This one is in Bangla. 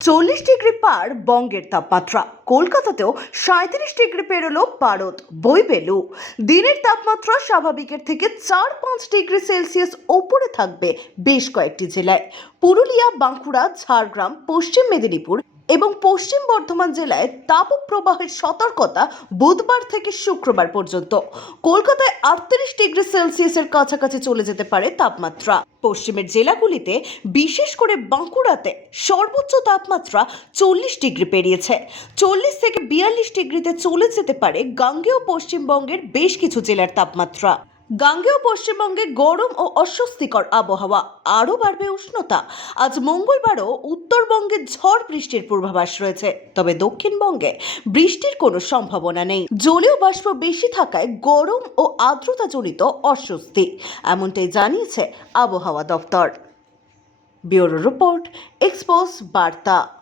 চল্লিশ ডিগ্রি পার বঙ্গের তাপমাত্রা। কলকাতাতেও সাঁত্রিশ ডিগ্রি পেরোলো পারদ বইবে লু দিনের তাপমাত্রা স্বাভাবিকের থেকে চার পাঁচ ডিগ্রি সেলসিয়াস ওপরে থাকবে বেশ কয়েকটি জেলায়। পুরুলিয়া, বাঁকুড়া, ঝাড়গ্রাম, পশ্চিম মেদিনীপুর এবং পশ্চিম বর্ধমান জেলায় তাপপ্রবাহের সতর্কতা বুধবার থেকে শুক্রবার পর্যন্ত। কলকাতায় আটত্রিশ ডিগ্রি সেলসিয়াসের কাছাকাছি চলে যেতে পারে তাপমাত্রা। পশ্চিমের জেলাগুলিতে বিশেষ করে বাঁকুড়াতে সর্বোচ্চ তাপমাত্রা চল্লিশ ডিগ্রি পেরিয়েছে। চল্লিশ থেকে বিয়াল্লিশ ডিগ্রিতে চলে যেতে পারে গাঙ্গেয় পশ্চিমবঙ্গের বেশ কিছু জেলার তাপমাত্রা। গাঙ্গেয় পশ্চিমবঙ্গে গরম ও অস্বস্তিকর আবহাওয়া। আরও বাড়বে উষ্ণতা। আজ মঙ্গলবারও উত্তরবঙ্গে ঝড় বৃষ্টির পূর্বাভাস রয়েছে। তবে দক্ষিণবঙ্গে বৃষ্টির কোনো সম্ভাবনা নেই। জলীয় বাষ্প বেশি থাকায় গরম ও আর্দ্রতাজনিত অস্বস্তি, এমনটাই জানিয়েছে আবহাওয়া দপ্তর। ব্যুরো রিপোর্ট এক্সপোজ বার্তা।